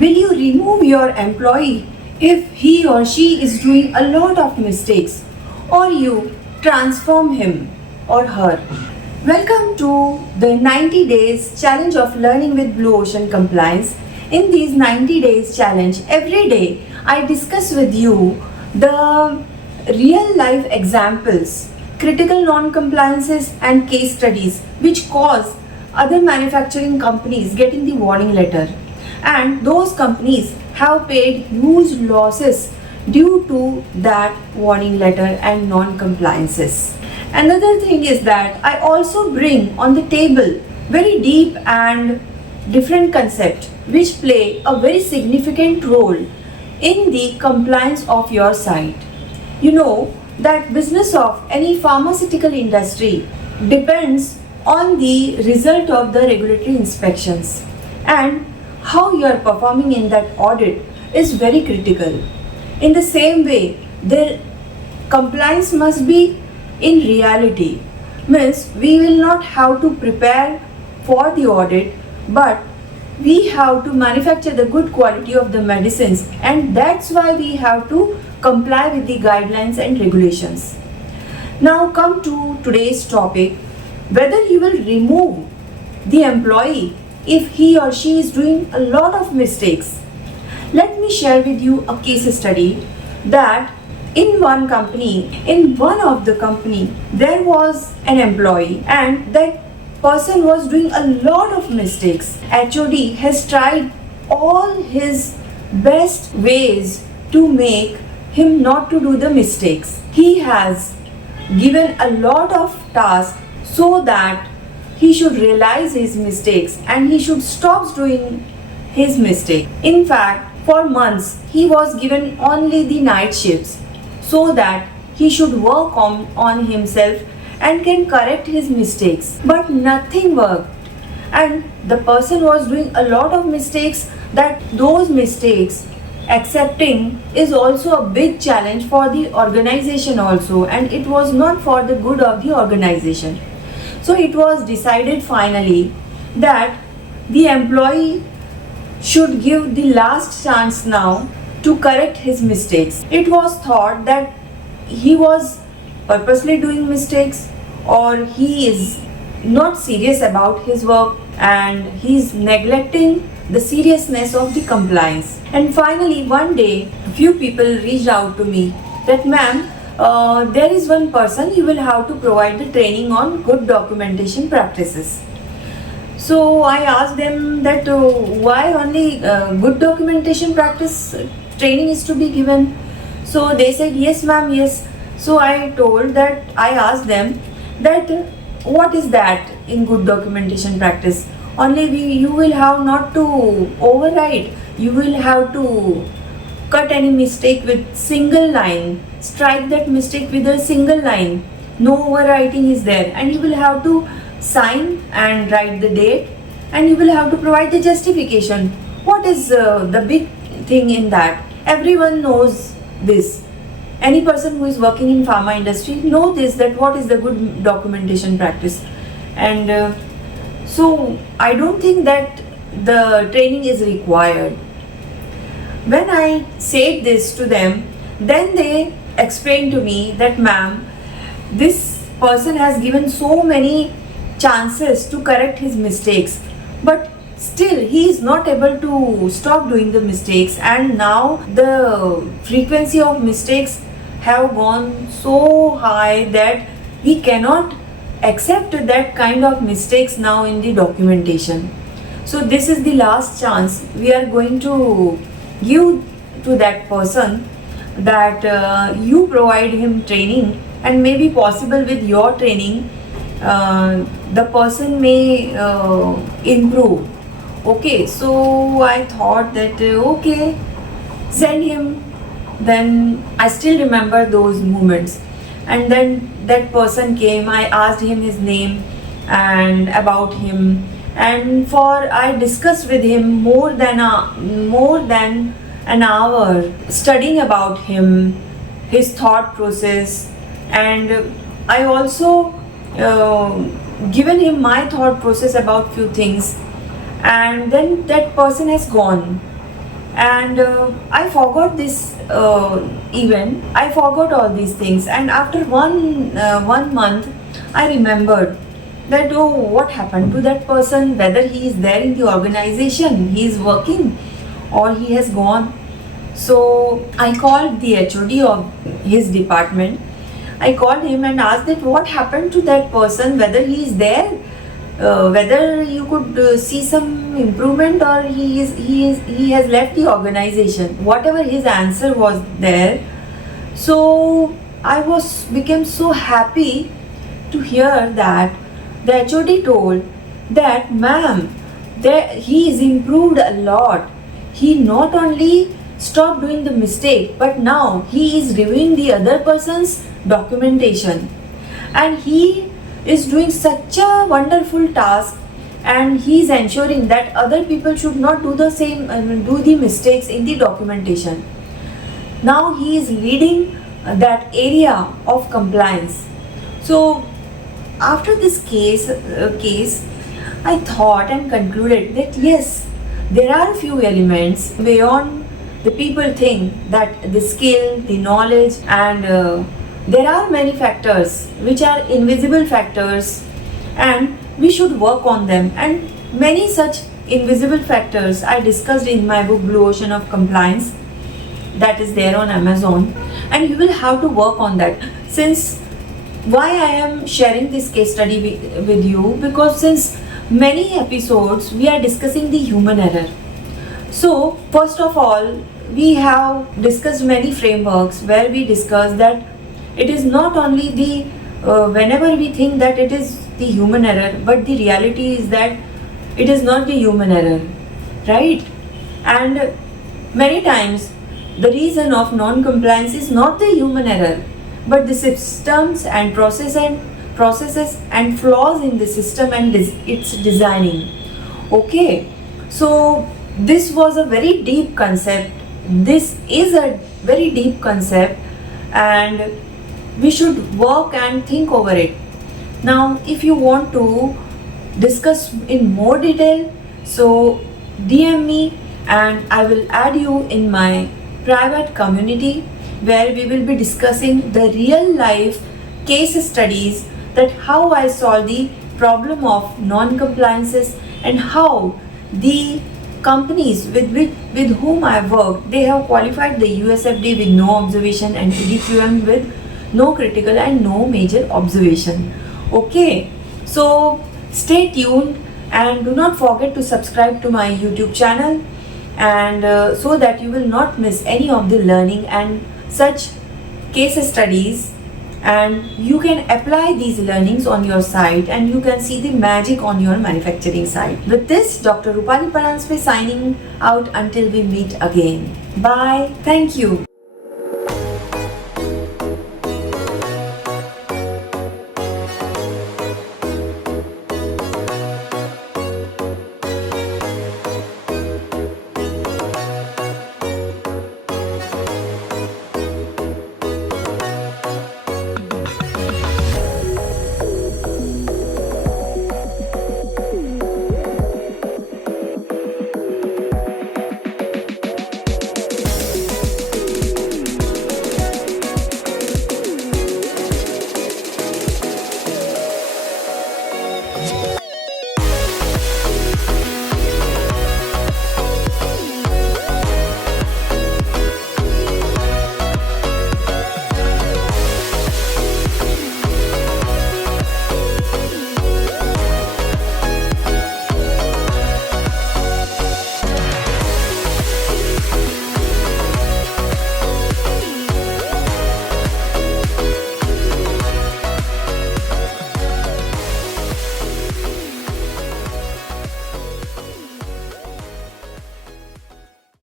Will you remove your employee if he or she is doing a lot of mistakes, or you transform him or her? Welcome to the 90 days challenge of learning with Blue Ocean Compliance. In these 90 days challenge, every day I discuss with you the real life examples, critical non-compliances and case studies which cause other manufacturing companies getting the warning letter, and those companies have paid huge losses due to that warning letter and non-compliances. Another thing is that I also bring on the table very deep and different concepts which play a very significant role in the compliance of your site. You know that business of any pharmaceutical industry depends on the result of the regulatory inspections, and how you are performing in that audit is very critical. In the same way, the compliance must be in reality. Means we will not have to prepare for the audit, but we have to manufacture the good quality of the medicines, and that's why we have to comply with the guidelines and regulations. Now come to today's topic, whether you will remove the employee if he or she is doing a lot of mistakes. Let me share with you a case study that in one one of the company, there was an employee and that person was doing a lot of mistakes. HOD has tried all his best ways to make him not to do the mistakes. He has given a lot of tasks so that he should realize his mistakes and he should stop doing his mistake. In fact, for months he was given only the night shifts so that he should work on himself and can correct his mistakes. But nothing worked, and the person was doing a lot of mistakes. That those mistakes accepting is also a big challenge for the organization also, and it was not for the good of the organization. So it was decided finally that the employee should give the last chance now to correct his mistakes. It was thought that he was purposely doing mistakes, or he is not serious about his work and he is neglecting the seriousness of the compliance. And finally one day a few people reached out to me that, ma'am, there is one person, you will have to provide the training on good documentation practices. So I asked them that why only good documentation practice training is to be given. So they said, yes ma'am, yes. So I told that, I asked them that what is that in good documentation practice? Only you will have not to overwrite, you will have to cut any mistake with single line, strike that mistake with a single line, no overwriting is there, and you will have to sign and write the date, and you will have to provide the justification. What is the big thing in that? Everyone knows this. Any person who is working in pharma industry know this, that what is the good documentation practice. And so I don't think that the training is required. When I said this to them, then they explained to me that, ma'am, this person has given so many chances to correct his mistakes, but still he is not able to stop doing the mistakes, and now the frequency of mistakes have gone so high that we cannot accept that kind of mistakes now in the documentation. So this is the last chance we are going to give to that person, that you provide him training, and maybe possible with your training the person may improve. Okay, so I thought that okay, send him. Then I still remember those moments, and then that person came. I asked him his name and about him, and I discussed with him more than an hour, studying about him, his thought process, and I also given him my thought process about few things. And then that person has gone. and I forgot this event. I forgot all these things, and after one month I remembered that, oh, what happened to that person, whether he is there in the organization, he is working, or he has gone. So I called the HOD of his department. I called him and asked that what happened to that person, whether he is there, whether you could see some improvement, or he has left the organization. Whatever his answer was there, so I became so happy to hear that the HOD told that, ma'am, he is improved a lot. He not only stopped doing the mistake, but now he is reviewing the other person's documentation, and he is doing such a wonderful task, and he is ensuring that other people should not do the same, do the mistakes in the documentation. Now he is leading that area of compliance. So after this case, I thought and concluded that yes, there are few elements beyond the people think, that the skill, the knowledge, and there are many factors which are invisible factors, and we should work on them. And many such invisible factors I discussed in my book Blue Ocean of Compliance, that is there on Amazon, and you will have to work on that. Since why I am sharing this case study with you, because since many episodes we are discussing the human error. So first of all, we have discussed many frameworks where we discuss that it is not only the whenever we think that it is the human error, but the reality is that it is not the human error, right? And many times the reason of non-compliance is not the human error, but the systems and processes and flaws in the system and its designing. Okay, so this was a very deep concept. This is a very deep concept, and we should work and think over it. Now, if you want to discuss in more detail, so DM me and I will add you in my private community, where we will be discussing the real life case studies, that how I solve the problem of non-compliances, and how the companies with whom I have worked, they have qualified the USFD with no observation, and PDQM with no critical and no major observation. Okay, so stay tuned and do not forget to subscribe to my YouTube channel, and so that you will not miss any of the learning and such case studies, and you can apply these learnings on your site, and you can see the magic on your manufacturing site. With this, Dr. Rupali Paranspe signing out until we meet again. Bye. Thank you.